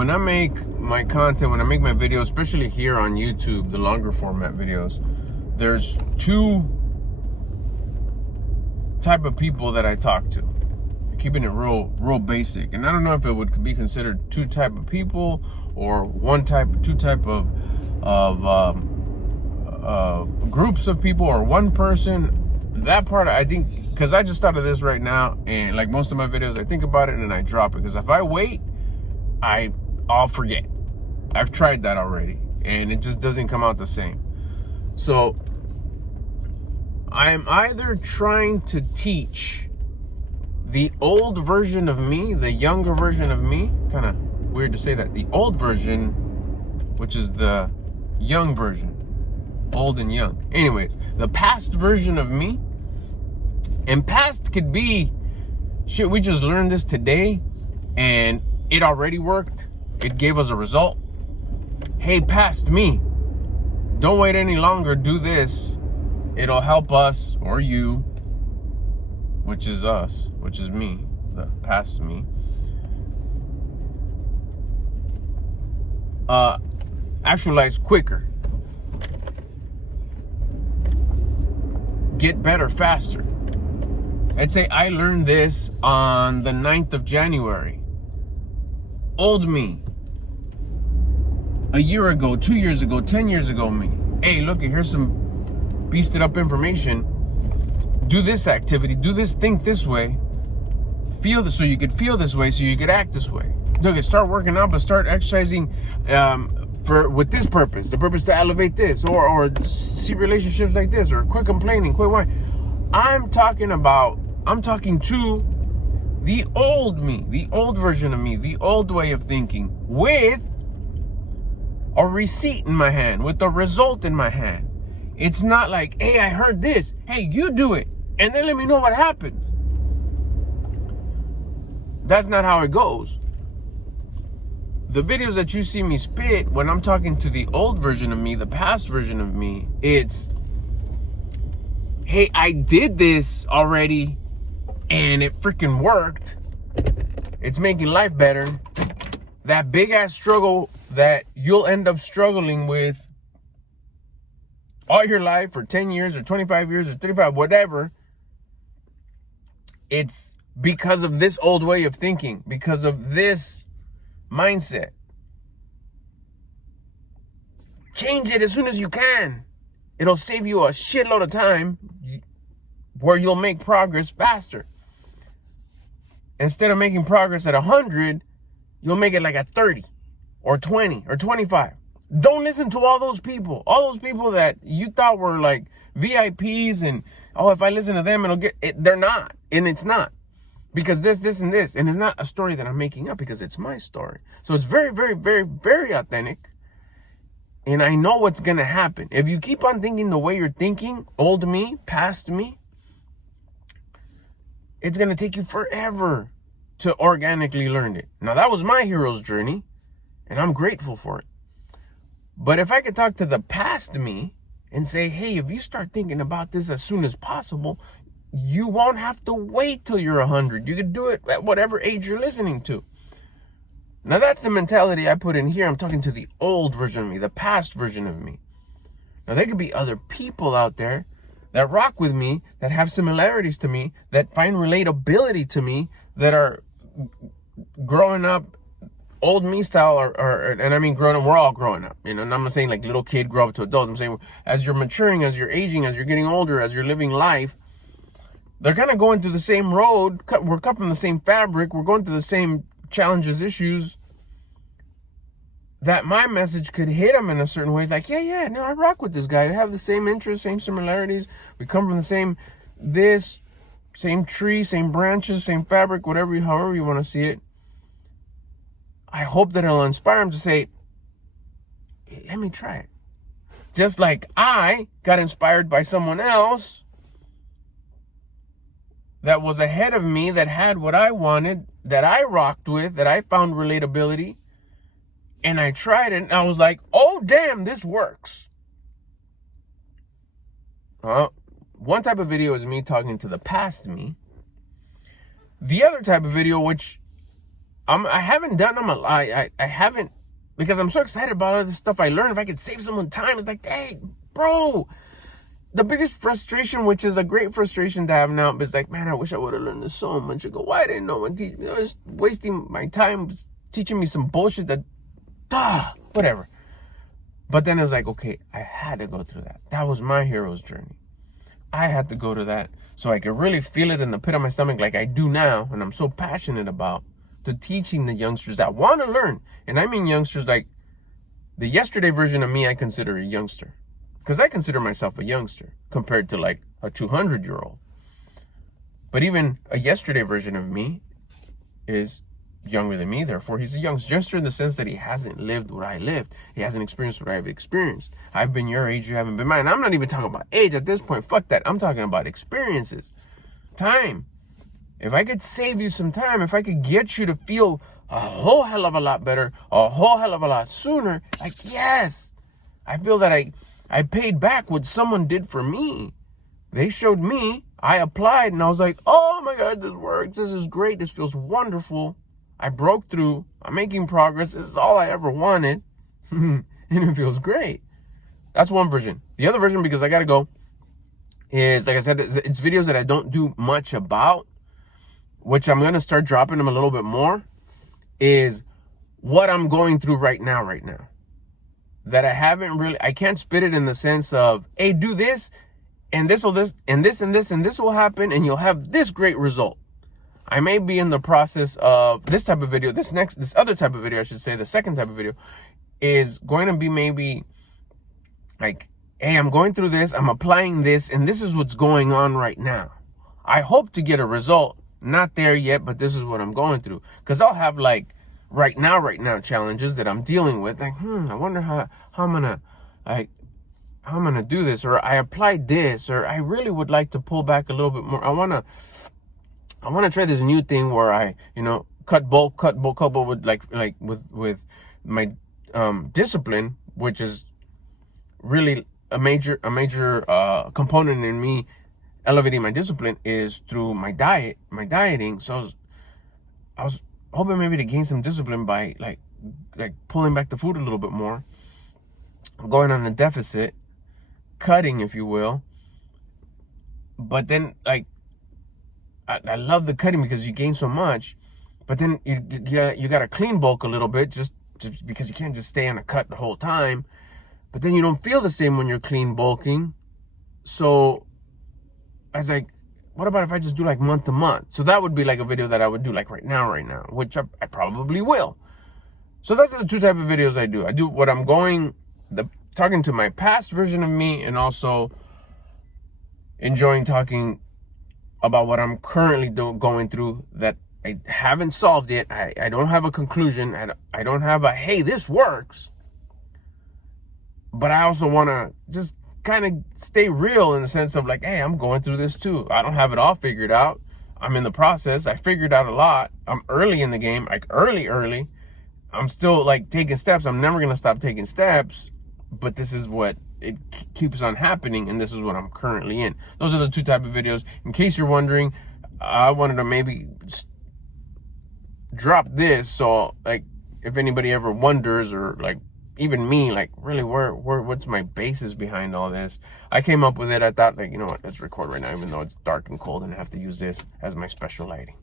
when I make my content, when I make my videos, especially here on YouTube, the longer format videos, there's two type of people that I talk to. Keeping it real basic. And I don't know if it would be considered two type of people or two type of groups of people or one person. That part, I think, because I just thought of this right now, and like most of my videos, I think about it and I drop it. Because if I wait, I'll forget. I've tried that already, and it just doesn't come out the same. So I'm either trying to teach the old version of me, the younger version of me, kind of weird to say that, the old version, which is the young version, old and young. Anyways, the past version of me, and past could be, shit, we just learned this today, and it already worked. It gave us a result. Hey, past me, don't wait any longer, do this. It'll help us, or you, which is us, which is me, the past me, actualize quicker, get better faster. I'd say I learned this on the 9th of January. Old me, a year ago, 2 years ago, 10 years ago me. Hey, look, here's some beasted up information. Do this activity, do this, think this way, feel this, so you could feel this way, so you could act this way. Look, start working out, but start exercising with this purpose, the purpose to elevate this, or see relationships like this, or quit complaining, quit whining. I'm talking to the old me, the old version of me, the old way of thinking, with a receipt in my hand, with a result in my hand. It's not like, hey, I heard this, hey, you do it, and then let me know what happens. That's not how it goes. The videos that you see me spit, when I'm talking to the old version of me, the past version of me, it's, hey, I did this already, and it freaking worked. It's making life better. That big ass struggle that you'll end up struggling with all your life, for 10 years or 25 years or 35, whatever, it's because of this old way of thinking, because of this mindset. Change it as soon as you can. It'll save you a shitload of time where you'll make progress faster. Instead of making progress at 100, you'll make it like at 30 or 20 or 25. Don't listen to all those people that you thought were like VIPs and, oh, if I listen to them, it'll get it. They're not, and it's not, because this, and this, and it's not a story that I'm making up, because it's my story. So it's very, very, very, very authentic, and I know what's gonna happen. If you keep on thinking the way you're thinking, old me, past me, it's gonna take you forever to organically learn it. Now, that was my hero's journey, and I'm grateful for it. But if I could talk to the past me and say, hey, if you start thinking about this as soon as possible, you won't have to wait till you're 100. You could do it at whatever age you're listening to. Now, that's the mentality I put in here. I'm talking to the old version of me, the past version of me. Now, there could be other people out there that rock with me, that have similarities to me, that find relatability to me, that are growing up old me style, and I mean growing up, we're all growing up, and I'm not saying like little kid grow up to adult. I'm saying as you're maturing, as you're aging, as you're getting older, as you're living life, they're kind of going through the same road. We're cut from the same fabric. We're going through the same challenges, issues, that my message could hit them in a certain way. Like, yeah, no, I rock with this guy. I have the same interests, same similarities. We come from the same tree, same branches, same fabric, however you want to see it. I hope that it'll inspire him to say, let me try it. Just like I got inspired by someone else that was ahead of me, that had what I wanted, that I rocked with, that I found relatability, and I tried it, and I was like, oh, damn, this works. One type of video is me talking to the past me. The other type of video, which I haven't done them a lot. I haven't, because I'm so excited about all this stuff I learned. If I could save someone time, it's like, hey, bro. The biggest frustration, which is a great frustration to have now, is like, man, I wish I would have learned this so much ago. Why didn't no one teach me? I was wasting my time teaching me some bullshit that, whatever. But then it was like, okay, I had to go through that. That was my hero's journey. I had to go to that so I could really feel it in the pit of my stomach like I do now, and I'm so passionate about, to teaching the youngsters that want to learn. And I mean youngsters like the yesterday version of me, I consider a youngster. Because I consider myself a youngster compared to like a 200-year-old. But even a yesterday version of me is younger than me. Therefore, he's a youngster in the sense that he hasn't lived what I lived. He hasn't experienced what I've experienced. I've been your age, you haven't been mine. I'm not even talking about age at this point. Fuck that. I'm talking about experiences. Time. If I could save you some time, if I could get you to feel a whole hell of a lot better, a whole hell of a lot sooner, like, yes. I feel that I paid back what someone did for me. They showed me, I applied, and I was like, oh my God, this works. This is great. This feels wonderful. I broke through. I'm making progress. This is all I ever wanted. And it feels great. That's one version. The other version, because I got to go, is, like I said, it's videos that I don't do much about, which I'm going to start dropping them a little bit more, is what I'm going through right now. That I can't spit it in the sense of, hey, do this, and this will happen, and you'll have this great result. I may be in the process of this type of video, this other type of video, I should say, the second type of video, is going to be maybe like, hey, I'm going through this, I'm applying this, and this is what's going on right now. I hope to get a result. Not there yet, but this is what I'm going through. Because I'll have like, right now challenges that I'm dealing with. Like, I wonder how I'm gonna do this, or I applied this, or I really would like to pull back a little bit more. I wanna try this new thing where I, cut bulk with with my discipline, which is really a major component in me elevating my discipline, is through my dieting. So I was hoping maybe to gain some discipline by like pulling back the food a little bit more, going on a deficit, cutting, if you will. But then, like, I love the cutting because you gain so much, but then you got to clean bulk a little bit just because you can't just stay on a cut the whole time. But then you don't feel the same when you're clean bulking. So I was like, what about if I just do like month to month? So that would be like a video that I would do like right now, which I probably will. So that's the two type of videos I do. I do what I'm talking to my past version of me, and also enjoying talking about what I'm currently going through that I haven't solved yet. I don't have a conclusion. I don't have a, hey, this works. But I also want to just kind of stay real in the sense of like, hey, I'm going through this too. I don't have it all figured out. I'm in the process. I figured out a lot. I'm early in the game, like early. I'm still like taking steps. I'm never going to stop taking steps, but this is what it keeps on happening, and this is what I'm currently in. Those are the two type of videos. In case you're wondering, I wanted to maybe drop this, so like if anybody ever wonders, or like even me, like really what's my basis behind all this? I came up with it. I thought, like, you know what, let's record right now, even though it's dark and cold, and I have to use this as my special lighting.